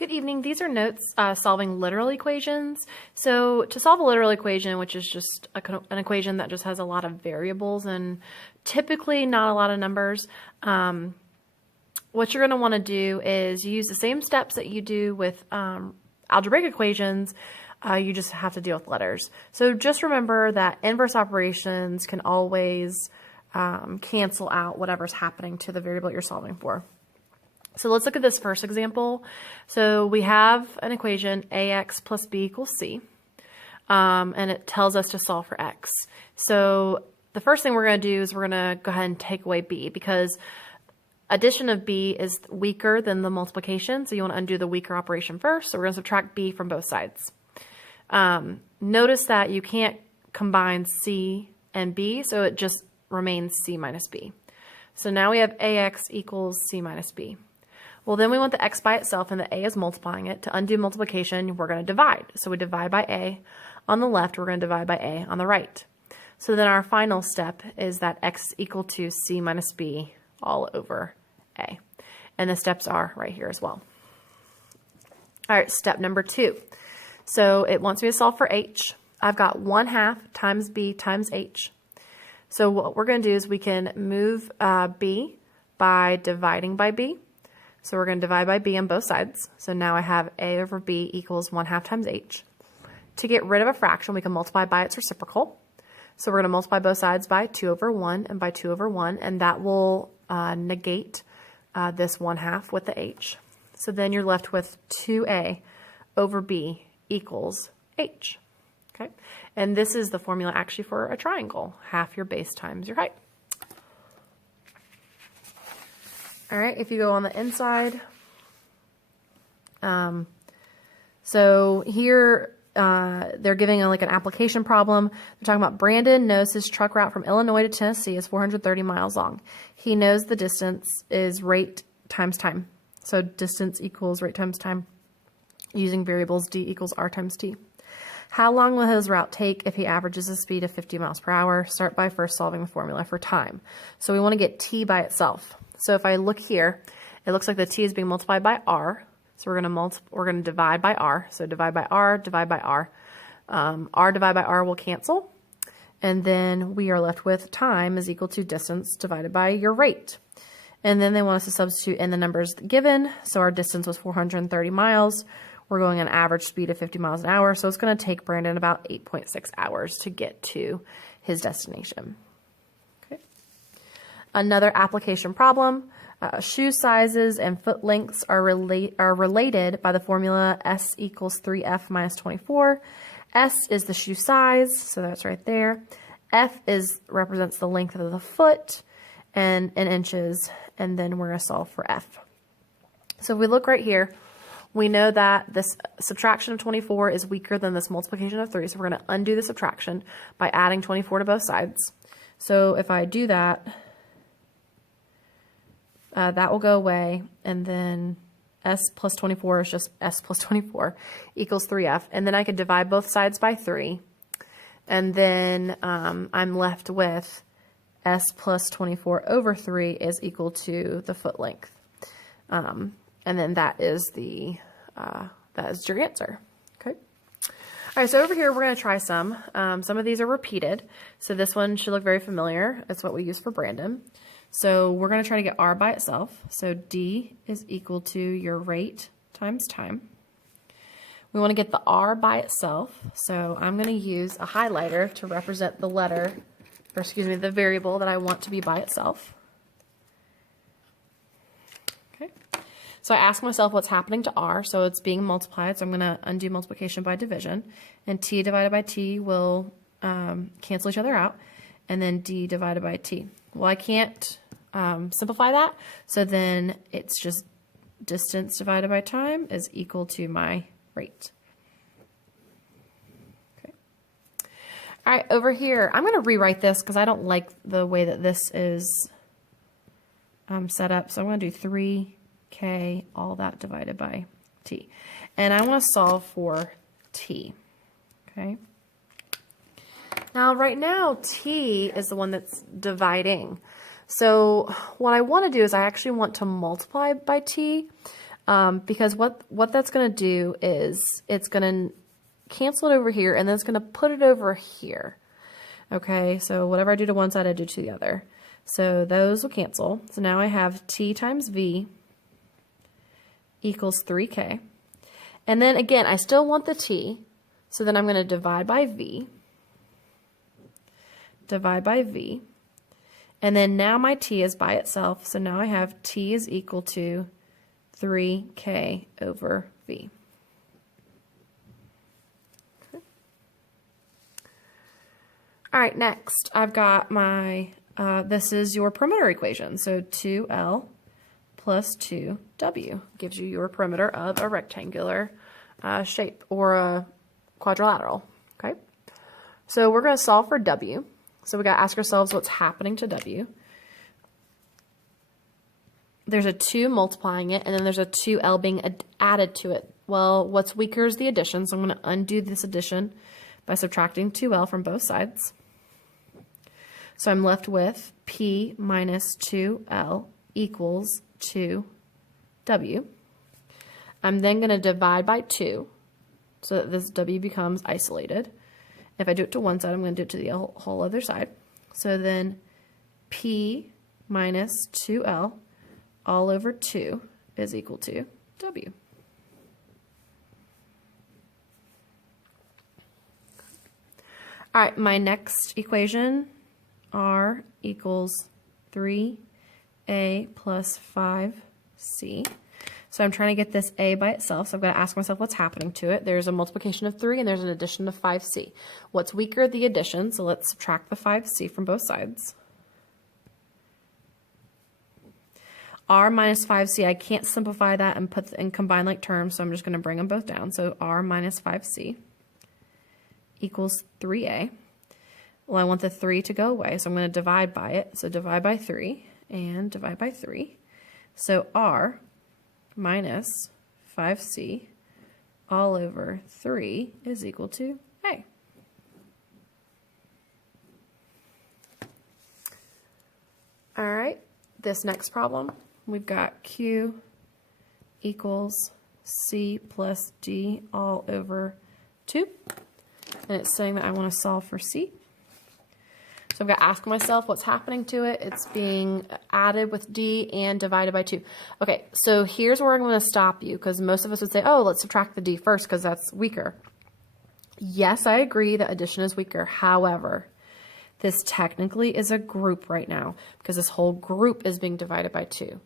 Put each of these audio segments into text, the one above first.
Good evening. These are notes solving literal equations. So to solve a literal equation, which is just an equation that just has a lot of variables and typically not a lot of numbers, what you're going to want to do is use the same steps that you do with algebraic equations. You just have to deal with letters. So just remember that inverse operations can always cancel out whatever's happening to the variable you're solving for. So let's look at this first example. So we have an equation ax plus b equals c, and it tells us to solve for x. So the first thing we're going to do is we're going to go ahead and take away b, because addition of b is weaker than the multiplication, so you want to undo the weaker operation first. So we're going to subtract b from both sides. Notice that you can't combine c and b, so it just remains c minus b. So now we have ax equals c minus b. Well, then we want the x by itself, and the a is multiplying it. To undo multiplication, we're going to divide. So we divide by a on the left, we're going to divide by a on the right. So then our final step is that x is equal to c minus b all over a. And the steps are right here as well. All right, step number 2. So it wants me to solve for h. I've got 1/2 times b times h. So what we're going to do is we can move b by dividing by b. So we're going to divide by b on both sides. So now I have a over b equals 1/2 times h. To get rid of a fraction, we can multiply by its reciprocal. So we're going to multiply both sides by 2 over 1 and by 2 over 1, and that will negate this 1/2 with the h. So then you're left with 2a over b equals h. Okay, and this is the formula actually for a triangle: half your base times your height. All right, if you go on the inside, so here they're giving like an application problem. They're talking about Brandon knows his truck route from Illinois to Tennessee is 430 miles long. He knows the distance is rate times time. So distance equals rate times time using variables d equals r times t. How long will his route take if he averages a speed of 50 miles per hour? Start by first solving the formula for time. So we want to get t by itself. So if I look here, it looks like the t is being multiplied by r. So we're going to divide by r. So divide by r, divide by r. R divided by r will cancel. And then we are left with time is equal to distance divided by your rate. And then they want us to substitute in the numbers given. So our distance was 430 miles. We're going an average speed of 50 miles an hour. So it's going to take Brandon about 8.6 hours to get to his destination. Okay. Another application problem. Shoe sizes and foot lengths are related by the formula S equals 3F minus 24. S is the shoe size, so that's right there. F represents the length of the foot and in inches, and then we're going to solve for F. So if we look right here, we know that this subtraction of 24 is weaker than this multiplication of 3, so we're going to undo the subtraction by adding 24 to both sides. So if I do that, that will go away, and then s plus 24 is just s plus 24 equals 3f, and then I could divide both sides by 3, and then I'm left with s plus 24 over 3 is equal to the foot length, and then that is your answer. Okay. All right, so over here we're going to try some. Some of these are repeated, so this one should look very familiar. It's what we use for Brandon. So we're going to try to get r by itself. So d is equal to your rate times time. We want to get the r by itself. So I'm going to use a highlighter to represent the letter, or excuse me, the variable that I want to be by itself. Okay. So I ask myself what's happening to r. So it's being multiplied. So I'm going to undo multiplication by division. And t divided by t will cancel each other out. And then d divided by t. Well, I can't simplify that, so then it's just distance divided by time is equal to my rate. Okay. All right, over here, I'm going to rewrite this because I don't like the way that this is set up. So I'm going to do 3k, all that divided by t. And I want to solve for t. Okay. Now, right now, t is the one that's dividing. So what I want to do is I actually want to multiply by t, because what that's going to do is it's going to cancel it over here, and then it's going to put it over here. Okay, so whatever I do to one side, I do to the other. So those will cancel. So now I have t times v equals 3k. And then again, I still want the t, so then I'm going to divide by v. And then now my t is by itself, so now I have t is equal to 3k over v. Okay. All right, next I've got my, this is your perimeter equation. So 2L plus 2W gives you your perimeter of a rectangular shape or a quadrilateral, okay? So we're going to solve for W. So we got to ask ourselves what's happening to W. There's a 2 multiplying it, and then there's a 2L being added to it. Well, what's weaker is the addition, so I'm going to undo this addition by subtracting 2L from both sides. So I'm left with P minus 2L equals 2W. I'm then going to divide by 2 so that this W becomes isolated. If I do it to one side, I'm going to do it to the whole other side. So then P minus 2L all over 2 is equal to W. All right, my next equation, R equals 3A plus 5C. So I'm trying to get this A by itself, so I've got to ask myself what's happening to it. There's a multiplication of 3 and there's an addition of 5C. What's weaker? The addition, so let's subtract the 5C from both sides. R minus 5C, I can't simplify that and put and combine like terms, so I'm just going to bring them both down. So R minus 5C equals 3A. Well, I want the 3 to go away, so I'm going to divide by it. So divide by 3 and divide by 3. So R minus 5C all over 3 is equal to A. All right, this next problem, we've got Q equals C plus D all over 2. And it's saying that I want to solve for C. So I've got to ask myself what's happening to it. It's being added with D and divided by 2. Okay, so here's where I'm going to stop you, because most of us would say, oh, let's subtract the D first because that's weaker. Yes, I agree that addition is weaker. However, this technically is a group right now because this whole group is being divided by 2.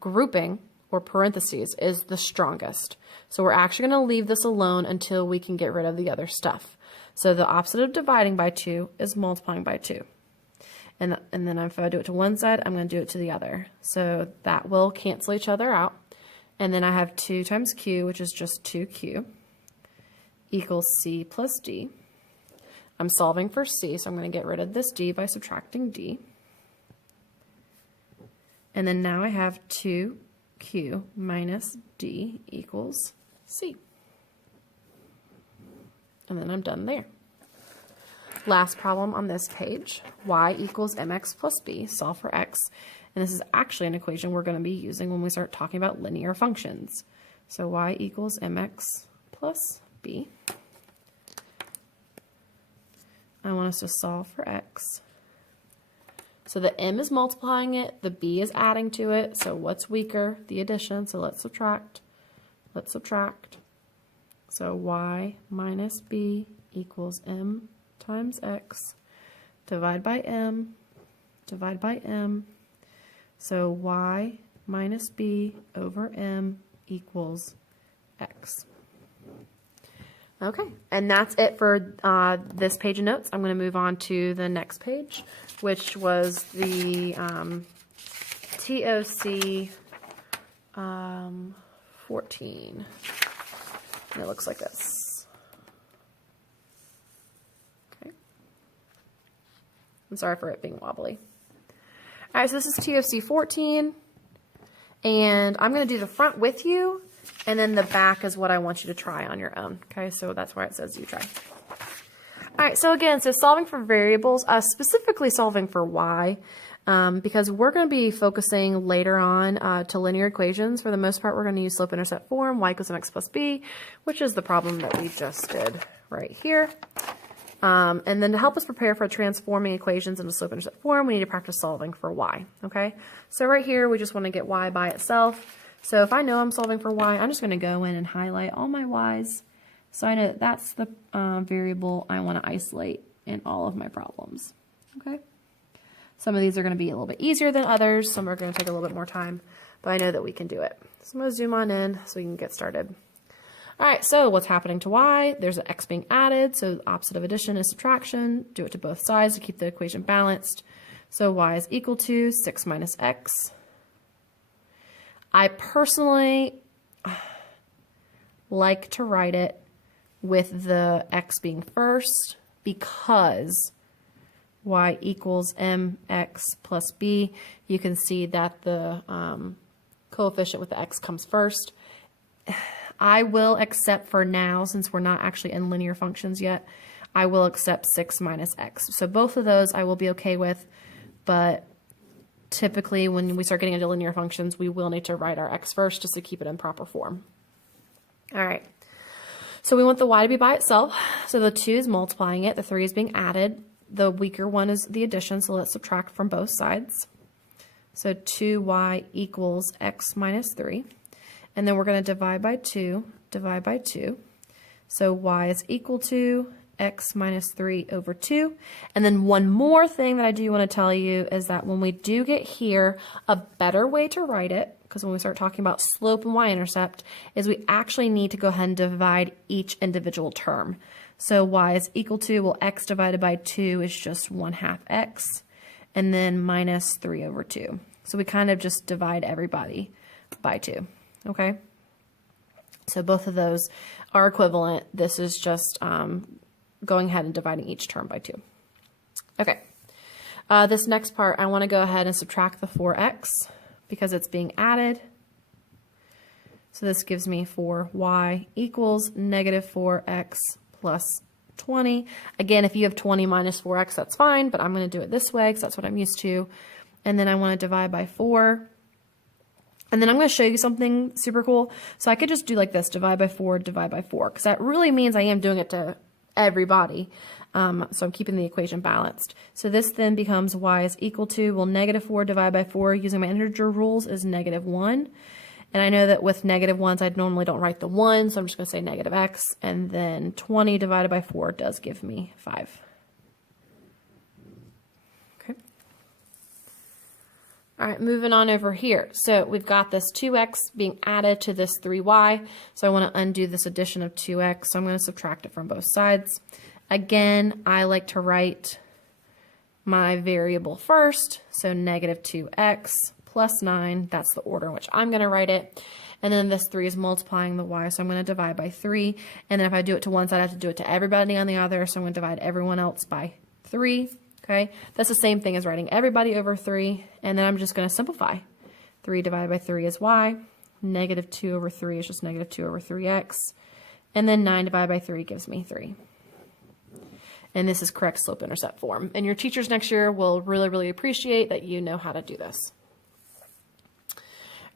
Grouping, or parentheses, is the strongest. So we're actually going to leave this alone until we can get rid of the other stuff. So the opposite of dividing by 2 is multiplying by 2. And then if I do it to one side, I'm going to do it to the other. So that will cancel each other out. And then I have 2 times Q, which is just 2Q, equals C plus D. I'm solving for C, so I'm going to get rid of this D by subtracting D. And then now I have 2Q minus D equals C. And then I'm done there. Last problem on this page, y equals mx plus b, solve for x. And this is actually an equation we're going to be using when we start talking about linear functions. So y equals mx plus b. I want us to solve for x. So the m is multiplying it, the b is adding to it. So what's weaker? The addition. So let's subtract. Let's subtract. So y minus b equals m times x. Divide by m. Divide by m. So y minus b over m equals x. Okay, and that's it for this page of notes. I'm going to move on to the next page, which was the TOC 14. And it looks like this. Okay. I'm sorry for it being wobbly. All right, so this is TOC 14, and I'm going to do the front with you, and then the back is what I want you to try on your own. Okay, so that's why it says you try. All right, so again, so solving for variables, specifically solving for y. because we're going to be focusing later on to linear equations. For the most part, we're going to use slope-intercept form, y equals mx plus b, which is the problem that we just did right here. And then to help us prepare for transforming equations into slope-intercept form, we need to practice solving for y, okay? So right here, we just want to get y by itself. So if I know I'm solving for y, I'm just going to go in and highlight all my y's. So I know that that's the variable I want to isolate in all of my problems, okay? Some of these are going to be a little bit easier than others. Some are going to take a little bit more time, but I know that we can do it. So I'm going to zoom on in so we can get started. All right, so what's happening to y? There's an x being added, so the opposite of addition is subtraction. Do it to both sides to keep the equation balanced. So y is equal to 6 minus x. I personally like to write it with the x being first because y equals mx plus b. You can see that the coefficient with the x comes first. I will accept for now, since we're not actually in linear functions yet, I will accept 6 minus x. So both of those I will be okay with, but typically when we start getting into linear functions, we will need to write our x first just to keep it in proper form. All right, so we want the y to be by itself. So the 2 is multiplying it, the 3 is being added. The weaker one is the addition, so let's subtract from both sides. So 2y equals x minus 3. And then we're going to divide by 2, divide by 2. So y is equal to x minus 3 over 2. And then one more thing that I do want to tell you is that when we do get here, a better way to write it, because when we start talking about slope and y-intercept, is we actually need to go ahead and divide each individual term. So y is equal to, well, x divided by 2 is just 1/2 x, and then minus 3 over 2. So we kind of just divide everybody by 2. Okay, so both of those are equivalent. This is just going ahead and dividing each term by 2. Okay, this next part, I want to go ahead and subtract the 4x because it's being added. So this gives me 4y equals negative 4x plus 20. Again, if you have 20 minus 4x, that's fine, but I'm going to do it this way because that's what I'm used to. And then I want to divide by 4. And then I'm going to show you something super cool. So I could just do like this, divide by 4, because that really means I am doing it to everybody. So I'm keeping the equation balanced. So this then becomes y is equal to, well, negative 4 divided by 4 using my integer rules is negative 1. And I know that with negative ones, I normally don't write the 1, so I'm just going to say negative x. And then 20 divided by 4 does give me 5. All right, moving on over here. So we've got this 2x being added to this 3y. So I want to undo this addition of 2x. So I'm going to subtract it from both sides. Again, I like to write my variable first. So negative 2x plus 9. That's the order in which I'm going to write it. And then this 3 is multiplying the y. So I'm going to divide by 3. And then if I do it to one side, I have to do it to everybody on the other. So I'm going to divide everyone else by 3. Okay, that's the same thing as writing everybody over 3, and then I'm just going to simplify. 3 divided by 3 is y, negative 2 over 3 is just negative 2 over 3x, and then 9 divided by 3 gives me 3. And this is correct slope-intercept form. And your teachers next year will really, really appreciate that you know how to do this.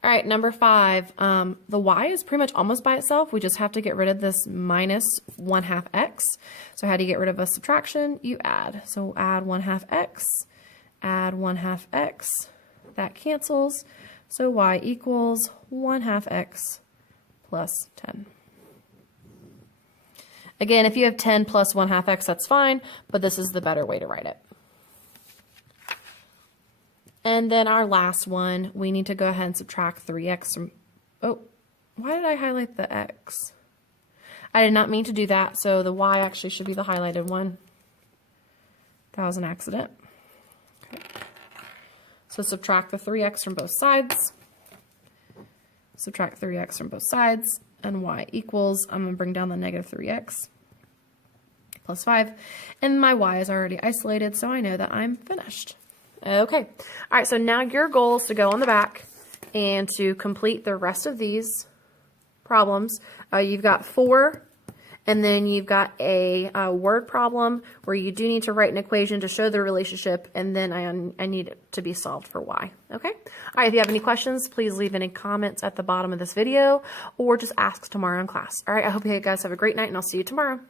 All right, number 5, the y is pretty much almost by itself. We just have to get rid of this minus 1/2 x. So how do you get rid of a subtraction? You add. So add 1/2 x, add 1/2 x. That cancels. So y equals 1/2 x plus 10. Again, if you have 10 plus 1/2 x, that's fine, but this is the better way to write it. And then our last one, we need to go ahead and subtract 3x from, oh, why did I highlight the x? I did not mean to do that, so the y actually should be the highlighted one. That was an accident. Okay. So subtract the 3x from both sides. Subtract 3x from both sides, and y equals, I'm going to bring down the negative 3x plus 5, and my y is already isolated, so I know that I'm finished. Okay, all right, so now your goal is to go on the back and to complete the rest of these problems. You've got 4 And then you've got a word problem where you do need to write an equation to show the relationship, and then I need it to be solved for y. Okay? All right, if you have any questions, please leave any comments at the bottom of this video or just ask tomorrow in class. All right, I hope you guys have a great night, and I'll see you tomorrow.